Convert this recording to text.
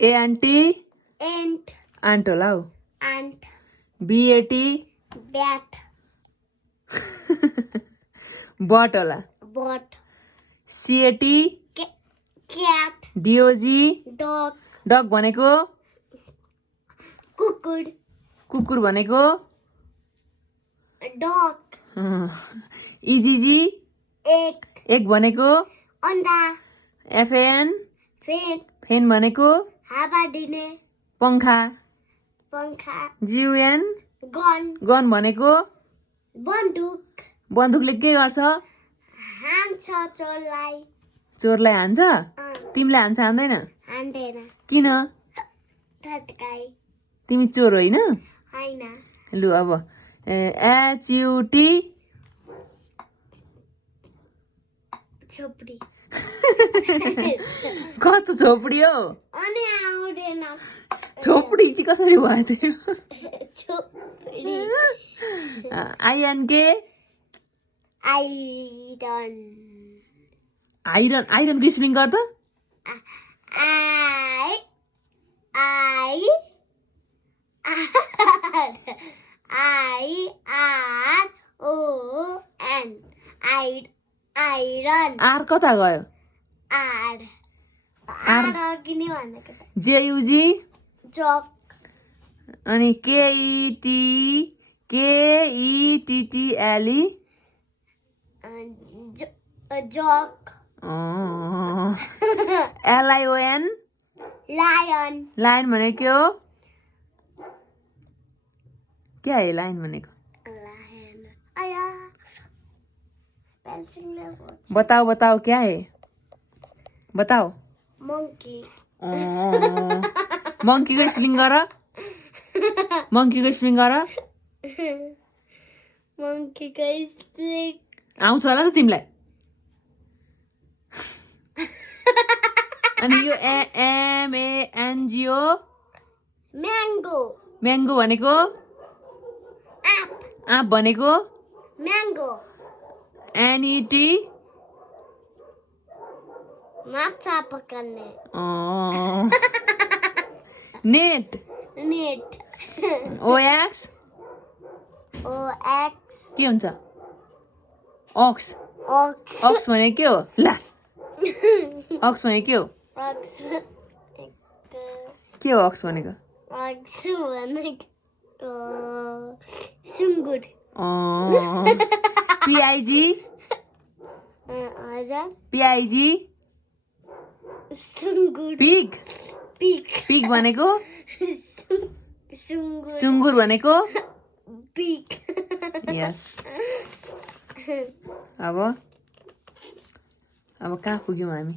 anti ant, aunt होला हौ ant, BAT bat, but होला bot, सीएटी cat, डिओजी dog, डग भनेको cuckoo, कुकुर भनेको dog, इजिजी egg, एक भनेको anda, एफएन fan, फेन भनेको हावा दिने, पंखा पंखा, जियुएन gun, गन भनेको बन्दुक, बन्दुकले के गर्छ हान्छ चोरलाई, चोरलाई हान्छ तिमीलाई हान्छ हान्दैन हान्दैन, किन ठट्काई, तिमी चोर होइन होइन, लु अब एचयुटी छोपडी, कस्तो छोपडी हो अनि आउँदैन, छोपडी चाहिँ कसरी भयो त्यो छोपडी, आइएनके आइरन, आइरन आइरनको स्पेलिङ गर त I I R O N iron R कता गयो R R किने भनेको त जेयुजी जक अनि केइटिटिएलई जक एलआइओएन लायन लाइन भनेको के हो क्या है लाइन भनेको लायन आया पेंसिल में बताओ बताओ क्या है बताओ मंकी मङ्कीको स्पेलिङ गर मङ्कीको स्पेलिङ गर मंकी का स्प्लिट आउँछ होला त तिमीलाई अनि यो एमएनजिओ मैंगो म्याङ्गो भनेको एप आँप भनेको मैंगो एनइटी माछा पकड़ने नेट नेट ओएक्स ओ एक्स के हुन्छ अक्स ऑक्स अक्स भनेको के हो ला अक्स भनेको के हो ऑक्स के हो अक्स भनेको ऑक्स भनेको सुँगुर पिआइजी हजुर पिआइजी सुँगुर पिग पिग पिग भनेको सुँगुर सुँगुर भनेको पिग यस अब कहाँ पुग्यौँ हामी